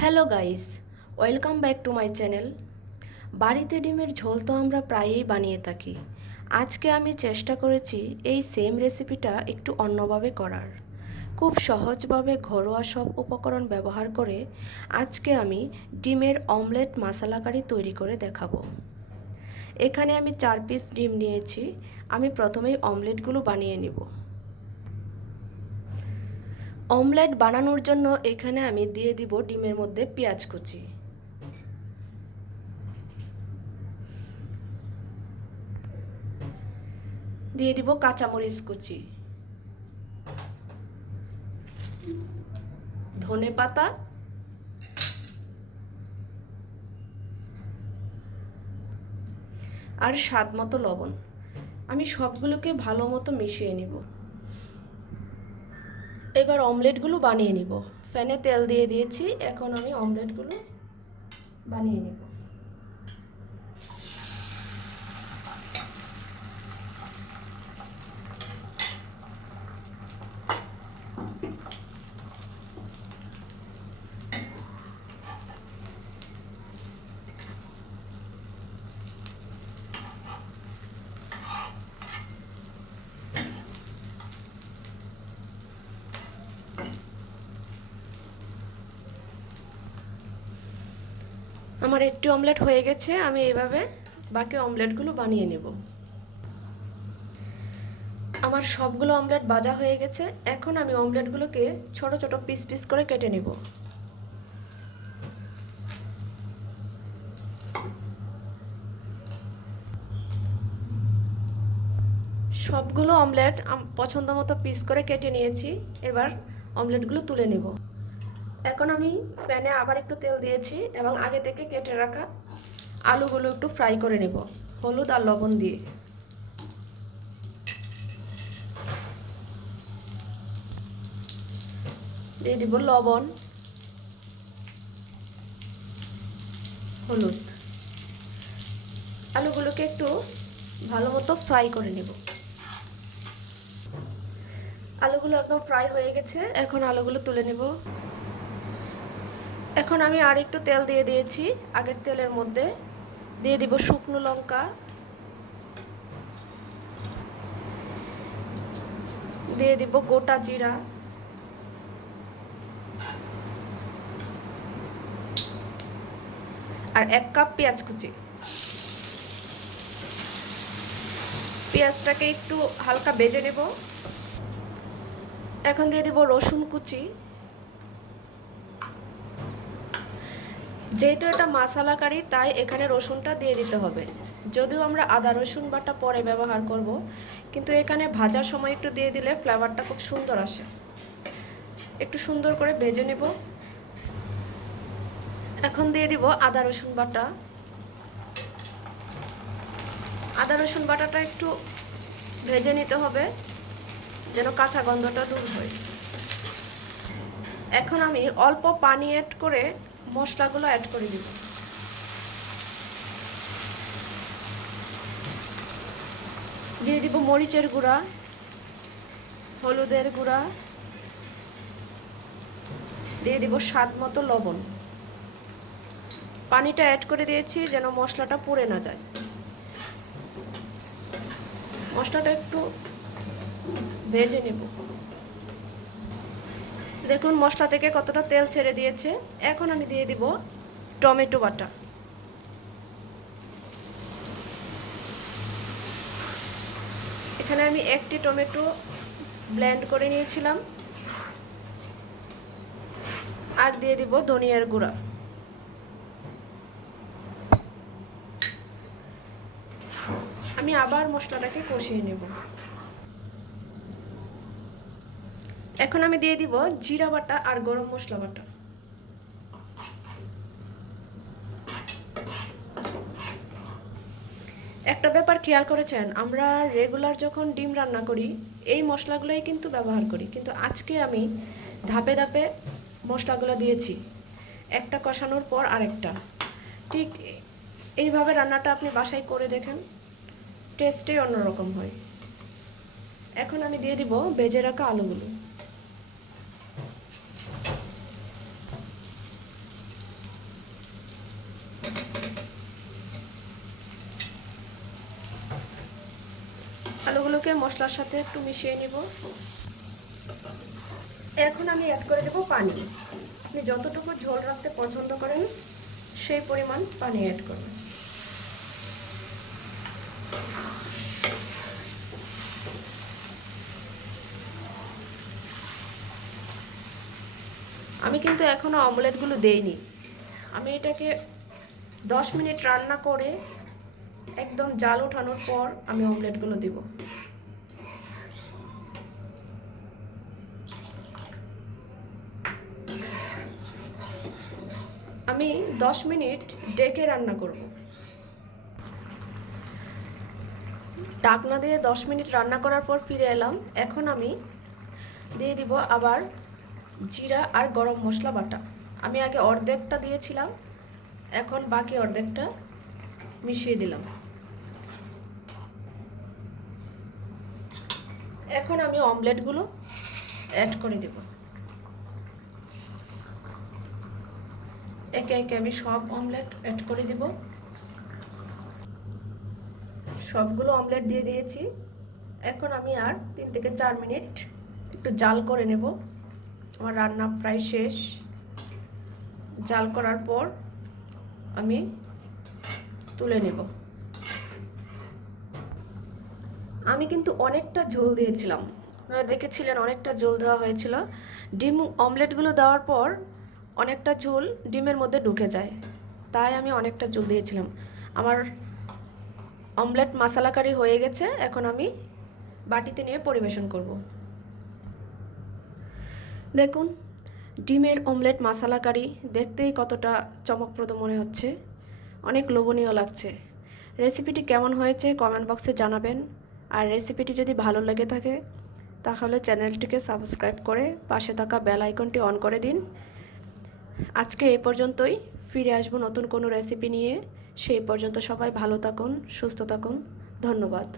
Hello guys, welcome back to my channel. বাড়িতে ডিমের ঝোল তো আমরা প্রায়ই বানিয়ে থাকি। আজকে আমি চেষ্টা করেছি এই সেম রেসিপিটা একটু অন্যভাবে করার। খুব সহজভাবে ঘরোয়া সব উপকরণ ব্যবহার করে আজকে আমি ডিমের অমলেট মশলা কারি তৈরি করে দেখাবো। এখানে আমি 4 পিস ডিম নিয়েছি। আমি প্রথমেই অমলেটগুলো বানিয়ে নিব। অমলেট বানানোর জন্য এখানে আমি দিয়ে দিব ডিমের মধ্যে পেঁয়াজ কুচি, দিয়ে দিব কাঁচামরিচ কুচি, ধনে পাতা, আর স্বাদ মতো লবণ। আমি সবগুলোকে ভালো মতো মিশিয়ে নিব। এবার অমলেটগুলো বানিয়ে নিব। ফ্যানে তেল দিয়ে দিয়েছি, এখন আমি অমলেটগুলো বানিয়ে নিব। আমার একটি অমলেট হয়ে গেছে, আমি এইভাবে বাকি অমলেটগুলো বানিয়ে নেব। আমার সবগুলো অমলেট ভাজা হয়ে গেছে, এখন আমি অমলেটগুলোকে ছোট ছোট পিস পিস করে কেটে নেব। সবগুলো অমলেট পছন্দ মতো পিস করে কেটে নিয়েছি। এবার অমলেটগুলো তুলে নেব। এখন আমি প্যানে আবার একটু তেল দিয়েছি এবং আগে থেকে কেটে রাখা আলুগুলো একটু ফ্রাই করে নেব হলুদ আর লবণ দিয়ে। দিয়ে দিব লবণ, হলুদ। আলুগুলোকে একটু ভালো মতো ফ্রাই করে নেব। আলুগুলো একদম ফ্রাই হয়ে গেছে, এখন আলুগুলো তুলে নেব। এখন আমি আর একটু তেল দিয়ে দিয়েছি আগের তেলের মধ্যে। দিয়ে দিব শুকনো লঙ্কা, দিয়ে দিব গোটা জিরা, আর 1 কাপ পেঁয়াজ কুচি। পেঁয়াজটাকে একটু হালকা ভেজে নেব। এখন দিয়ে দিব রসুন কুচি। যেহেতু এটা মশলা কারি, তাই এখানে রসুনটা দিয়ে দিতে হবে। যদিও আমরা আদা রসুন বাটা পরে ব্যবহার করব, কিন্তু এখানে ভাজার সময় একটু দিয়ে দিলে ফ্লেভারটা খুব সুন্দর আসে। একটু সুন্দর করে ভেজে নেব। এখন দিয়ে দিব আদা রসুন বাটা। আদা রসুন বাটাটা একটু ভেজে নিতে হবে যেন কাঁচা গন্ধটা দূর হয়। এখন আমি অল্প পানি অ্যাড করে মশলাগুলো অ্যাড করে দিব। দিয়ে দিব মরিচের গুঁড়া, হলুদের গুঁড়া, দিয়ে দিব স্বাদ মতো লবণ। পানিটা অ্যাড করে দিয়েছি যেন মশলাটা পুড়ে না যায়। মশলাটা একটু ভেজে নেব। দেখুন মশলা থেকে কতটা তেল ছেড়ে দিয়েছে। এখন আমি দিয়ে দিব টমেটো বাটা। এখানে আমি একটি টমেটো ব্লেন্ড করে নিয়েছিলাম। আর দিয়ে দিব ধনিয়ার গুঁড়া। আমি আবার মশলাটাকে কষিয়ে নেব। এখন আমি দিয়ে দিব জিরা বাটা আর গরম মশলা বাটা। একটা ব্যাপার খেয়াল করেছেন, আমরা রেগুলার যখন ডিম রান্না করি এই মশলাগুলোই কিন্তু ব্যবহার করি, কিন্তু আজকে আমি ধাপে ধাপে মশলাগুলো দিয়েছি, একটা কষানোর পর আরেকটা। ঠিক এইভাবে রান্নাটা আপনি বাসায় করে দেখেন, টেস্টই অন্যরকম হয়। এখন আমি দিয়ে দিব ভেজে রাখা আলুগুলো। সবগুলোকে মশলার সাথে একটু মিশিয়ে নিব। এখন আমি অ্যাড করে দেব পানি। আপনি যতটুকু ঝোল রাখতে পছন্দ করেন সেই পরিমাণ পানি অ্যাড করবেন। আমি কিন্তু এখনো অমলেটগুলো দেইনি। আমি এটাকে 10 মিনিট রান্না করে একদম জাল ওঠানোর পর আমি অমলেটগুলো দিব। আমি 10 মিনিট ডেকে রান্না করব। ঢাকনা দিয়ে 10 মিনিট রান্না করার পর ফিরে এলাম। এখন আমি দিয়ে দিব আবার জিরা আর গরম মশলা বাটা। আমি আগে অর্ধেকটা দিয়েছিলাম, এখন বাকি অর্ধেকটা মিশিয়ে দিলাম। এখন আমি অমলেটগুলো অ্যাড করে দেব। একে একে আমি সব অমলেট অ্যাড করে দিব। সবগুলো অমলেট দিয়ে দিয়েছি। এখন আমি আর 3 থেকে 4 মিনিট একটু জাল করে নেব। আমার রান্না প্রায় শেষ। জাল করার পর আমি তুলে নেব। আমি কিন্তু অনেকটা ঝোল দিয়েছিলাম, আপনারা দেখেছিলেন অনেকটা ঝোল দেওয়া হয়েছিল। ডিম অমলেটগুলো দেওয়ার পর অনেকটা ঝোল ডিমের মধ্যে ঢুকে যায়, তাই আমি অনেকটা ঝোল দিয়েছিলাম। আমার অমলেট মশলা কারি হয়ে গেছে। এখন আমি বাটিতে নিয়ে পরিবেশন করব। দেখুন, ডিমের অমলেট মশলা কারি দেখতেই কতটা চমকপ্রদ মনে হচ্ছে, অনেক লোভনীয় লাগছে। রেসিপিটি কেমন হয়েছে কমেন্ট বক্সে জানাবেন। আর রেসিপিটি যদি ভালো লেগে থাকে তাহলে চ্যানেলটিকে সাবস্ক্রাইব করে পাশে থাকা বেল আইকনটি অন করে দিন। আজকে এই পর্যন্তই, ফিরে আসবো নতুন কোনো রেসিপি নিয়ে। সেই পর্যন্ত সবাই ভালো থাকুন, সুস্থ থাকুন। ধন্যবাদ।